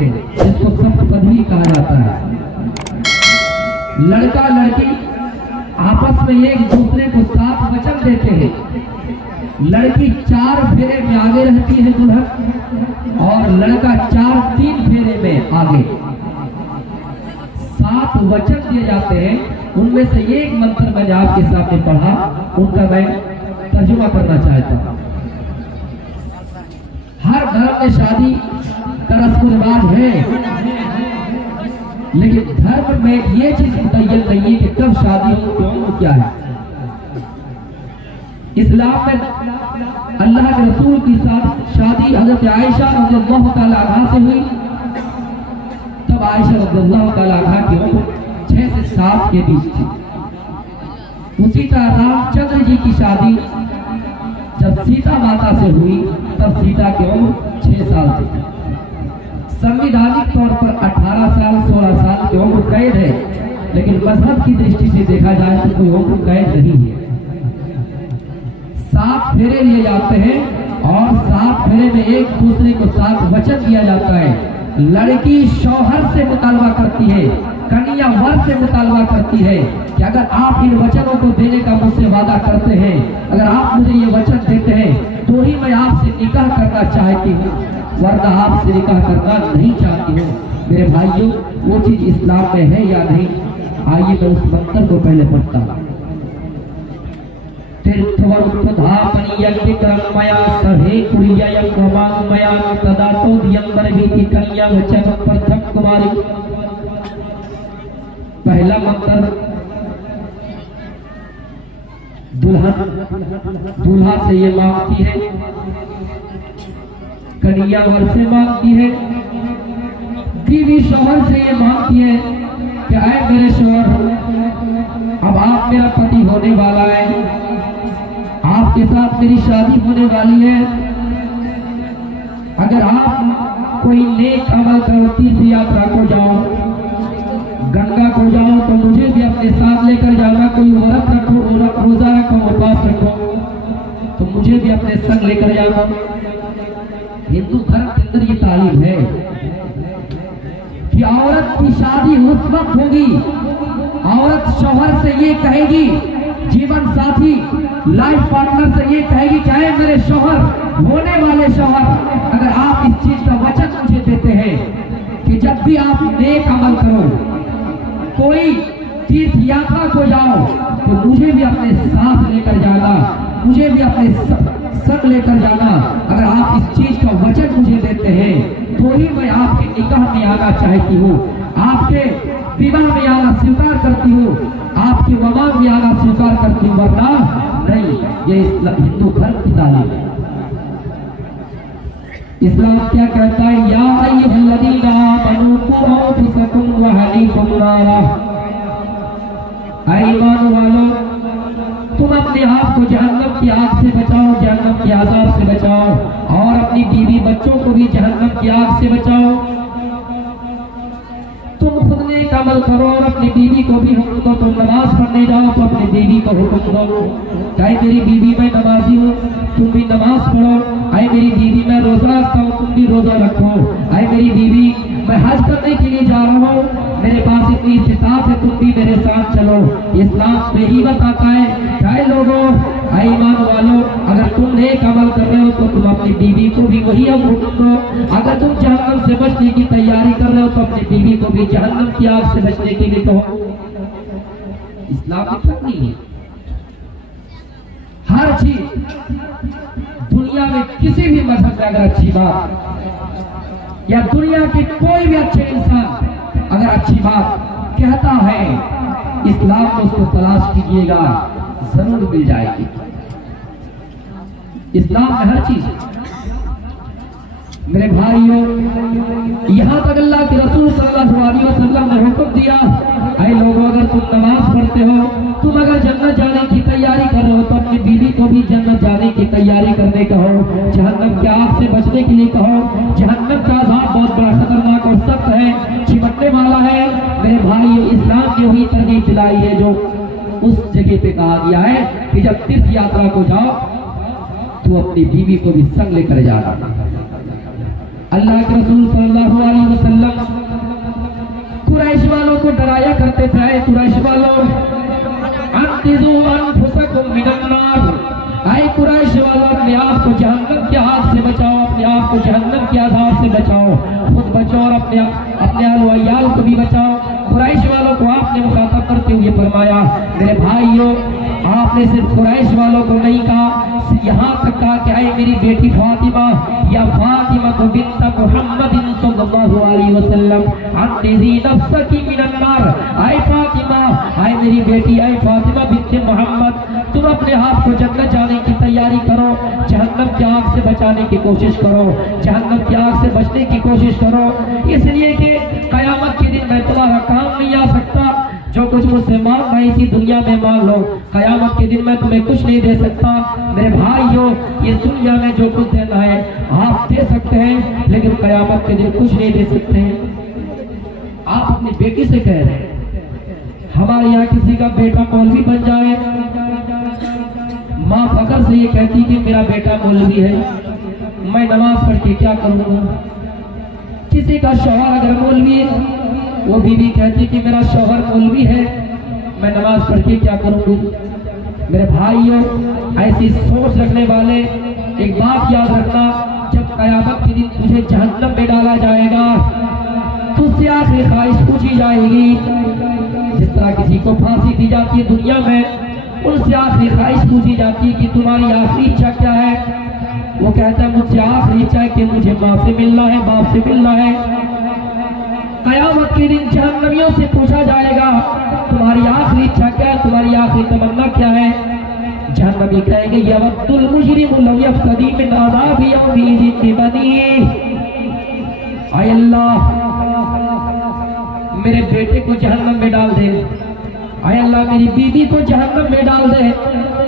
देते हैं, जिसको सप्तपदी कहा जाता है। लड़का लड़की आपस में एक दूसरे को साथ वचन देते हैं। लड़की 4 फेरे में आगे रहती है दुल्हन, और लड़का 3 फेरे में आगे। 7 वचन दिए जाते हैं, उनमें से एक मंत्र मैंने आपके सामने पढ़ा, उनका मैं तर्जुमा करना चाहता हूँ। हर धर्म में शादी का रस्म रिवाज है, लेकिन धर्म में ये चीज मुतय्यन नहीं है कि कब शादी हो, क्यों, क्या है। इस्लाम में अल्लाह के रसूल की साथ शादी हजरत आयशा रज़ियल्लाहु तआला अन्हा से हुई। तब आयशा रज़ियल्लाहु तआला अन्हा की उम्र 6 से 7 के बीच थी। उसी तरह रामचंद्र जी की शादी जब सीता माता से हुई, तब सीता की उम्र 6 साल थी। संवैधानिक तौर पर 18 साल 16 साल की उम्र कैद है, लेकिन मजहब की दृष्टि से देखा जाए तो कोई उम्र कैद नहीं है। 7 फेरे लिए जाते हैं, और 7 फेरे में एक दूसरे को 7 वचन दिया जाता है। लड़की शौहर से मुतालबा करती है, कन्या वर से मुतालबा करती है कि अगर आप इन वचनों को देने का मुझसे वादा करते हैं, अगर आप मुझे ये वचन देते हैं, तो ही मैं आपसे निकाह करना चाहती हूँ, वरना आपसे निकाह करना नहीं चाहती हूँ। मेरे भाइयों, वो चीज इस्लाम में है या नहीं? आइए मैं उस मंत्र को पहले पढ़ता हूँ। तीर्थवरुद्धापनियल्लिकरमया सहे कुरिययं गवामया तदातो दियंबर भीति कन्या वचन प्रथम कुमारी। पहला मंत्र, दूल्हा से ये मांगती है, कन्या वर से मांगती है, बीवी शौहर से ये मांगती है कि आए मेरे शौहर, अब आप मेरा पति होने वाला है, आपके साथ मेरी शादी होने वाली है। अगर आप कोई नेक अमल करो, तीर्थ यात्रा को जाओ, गंगा को जाओ, तो मुझे भी अपने साथ लेकर जाना। कोई व्रत रखो, रोजा रखो, उपवास रखो, तो मुझे भी अपने संग लेकर जाना। हिंदू धर्म के अंदर ये तालीम है कि औरत की शादी उस वक्त होगी, औरत शौहर से ये कहेगी, जीवन साथी लाइफ पार्टनर से ये कहेगी, चाहे मेरे शौहर होने वाले शौहर, अगर आप इस चीज का वचन मुझे देते हैं कि जब भी आप नेक अमल करो, कोई तीर्थ यात्रा को जाओ, तो मुझे भी अपने साथ लेकर जाना, मुझे भी अपने संग लेकर जाना। अगर आप इस चीज का वचन मुझे देते हैं, तो ही मैं आपके निकाह में आना चाहती हूँ, आपके विवाह में आना स्वीकार करती हूँ, आपकी वमा में आना स्वीकार करती हूँ, वरना नहीं। ये हिंदू धर्म की तालीम है। इस्लाम क्या कहता है? या अय्युहल्लज़ीना आमनू क़ू अंफुसकुम व अहलीकुम नारा। ईमान वालों, तुम अपने आप को जहन्नम की आग से बचाओ, जहन्नम के अज़ाब से बचाओ, और अपनी बीवी बच्चों को भी जहन्नम की आग से बचाओ। तुम खुद नेक अमल करो और अपनी बीवी को भी हुक्म दो। तुम नमाज पढ़ने जाओ तो अपनी बीवी को हुक्म दो, चाहे मेरी बीवी मैं नमाजी हूँ, तुम भी नमाज पढ़ो। आए मेरी बीवी मैं रोजा रखता हूँ, तुम भी रोजा रखो। आए मेरी बीवी मैं हज करने के लिए जा रहा हूँ, मेरे पास इतनी इस्तिताअत है, तुम भी मेरे साथ चलो। इस्लाम में ही बताता है, चाहे लोगों, ईमान वालों, अगर तुम नेक अमल कर रहे हो तो तुम अपनी बीवी को भी वही हुक्म दो। अगर तुम जहन्नम से बचने की तैयारी कर रहे हो तो अपनी बीवी को भी जहन्नम की आग से बचने के लिए कहो। इस्लाम में नहीं है। हर चीज दुनिया में किसी भी मजहब में अगर अच्छी बात, या दुनिया के कोई भी अच्छे इंसान अगर अच्छी बात कहता है, इस्लाम में उसको तलाश कीजिएगा, जरूर मिल जाएगी। इस्लाम में हर चीज। मेरे भाइयों, यहाँ तक अल्लाह के रसूल सल्लल्लाहु अलैहि वसल्लम ने हुक्म दिया, ऐ लोगों, अगर तुम नमाज पढ़ते हो, तुम अगर जन्नत जाने की तैयारी कर रहे हो, तो अपनी बीवी को भी जन्नत जाने की तैयारी करने कहो, जहन्नम की आग से बचने के लिए कहो। जहन्नम का अज़ाब बहुत बड़ा खतरनाक और सख्त है, चिपटने वाला है। मेरे भाइयों, इस्लाम की वही तरकीब दिलाई है जो उस जगह पे कहा गया है कि जब तीर्थ यात्रा को जाओ तो अपनी बीवी को भी संग लेकर जाना। अल्लाह के रसूल सल्लल्लाहु अलैहि वसल्लम खुद बचो और अपने अहल व अयाल को भी बचाओ। कुरैश वालों को आपने मुखातब करते हुए फरमाया, मेरे भाइयों आपने सिर्फ कुरैश वालों को नहीं कहा, यहाँ तक कहा कि आए मेरी बेटी फातिमा या फातिमा को बिन्त मुहम्मद सल्लल्लाहु अलैहि वसल्लम अन्निज़ी नफ्सकी मिनन नार, आए फातिमा, आए मेरी बेटी, आए फातिमा बिन्त मोहम्मद, तुम अपने आप को जन्नत जाने की तैयारी करो, जहन्नम की आग से बचाने की कोशिश करो, जहन्नम की आग से बचने की कोशिश करो, इसलिए कि कयामत के दिन मैं तुम्हारा काम नहीं आ सकता। जो कुछ मुझसे मांगना है इसी दुनिया में मांग लो, कयामत के दिन मैं तुम्हें कुछ नहीं दे सकता। मेरे भाइयों इस दुनिया में जो कुछ देना है आप दे सकते हैं, लेकिन कयामत के दिन कुछ नहीं दे सकते हैं। आप अपनी बेटी से कह रहे हैं, हमारे यहाँ किसी का बेटा मौलवी बन जाए, माँ फखर से ये कहती कि मेरा बेटा मौलवी है, मैं नमाज पढ़ के क्या करूँगा। किसी का शौहर अगर मौलवी है, वो बीवी कहती कि मेरा शौहर मौलवी है, मैं नमाज पढ़ के क्या करूँगी। मेरे भाइयों ऐसी सोच रखने वाले एक बात याद रखना, जब कयामत के दिन तुझे जहन्नम में डाला जाएगा तो उससे आखिरी ख्वाहिश पूछी जाएगी। जिस तरह किसी को फांसी दी जाती है दुनिया में, उनसे आखिरी ख्वाहिश पूछी जाती है कि तुम्हारी आखिरी इच्छा क्या है। वो कहता है मुझसे आखिरी इच्छा है कि मुझे माँ से मिलना है, बाप से मिलना है। कयामत के दिन जहन्नमियों से पूछा जाएगा तुम्हारी आखिरी इच्छा क्या है, तुम्हारी आखिरी तमन्ना क्या है। जहन्नमी कहेंगे यवद्दुल मुजरिमु लौ यफ्तदी मिन अज़ाबि यौमिज़िन बिबनीह, आय अल्लाह मेरे बेटे को जहन्नम में डाल दे, आय अल्लाह मेरी बीवी को जहन्नम में डाल दे,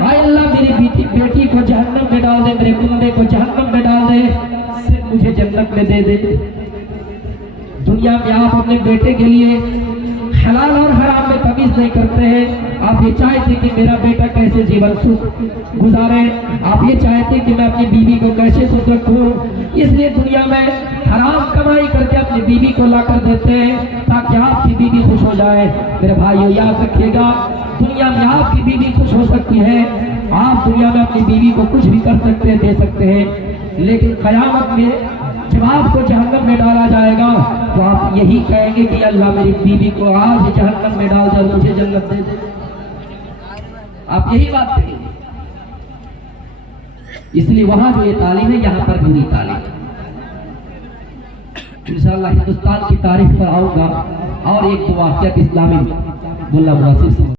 आय अल्लाह मेरी बेटी को जहन्नम में डाल दे, मेरे कुंबे को जहन्नम में डाल दे, सिर्फ मुझे जन्नत में दे दे। दुनिया में आप अपने बेटे के लिए हलाल और हराम में तमीज नहीं करते हैं। आप ये चाहते कि मेरा बेटा कैसे जीवन सुख गुजारे, आप ये चाहते कि मैं अपनी बीवी को कैसे खुश रखूं, इसलिए दुनिया में हराम कमाई करके अपनी बीवी को ला कर देते हैं ताकि आपकी बीवी खुश हो जाए। मेरे भाइयों याद रखिएगा, दुनिया में आपकी बीवी खुश हो सकती है, आप दुनिया में अपनी बीवी को कुछ भी कर सकते हैं, दे सकते हैं, लेकिन कयामत में जब आपको जहन्नम में डाला जाएगा तो आप यही कहेंगे कि अल्लाह मेरी बीवी को आज जहन्नम में डाल दे, मुझे जन्नत दे दे। आप यही बात कहेंगे। इसलिए वहां जो ये तालीम है, यहाँ पर बुरी तालीम है। इंशाअल्लाह हिंदुस्तान की तारीख पर आऊंगा और एक वाक़िया इस्लामी मुल्ला मुनासिब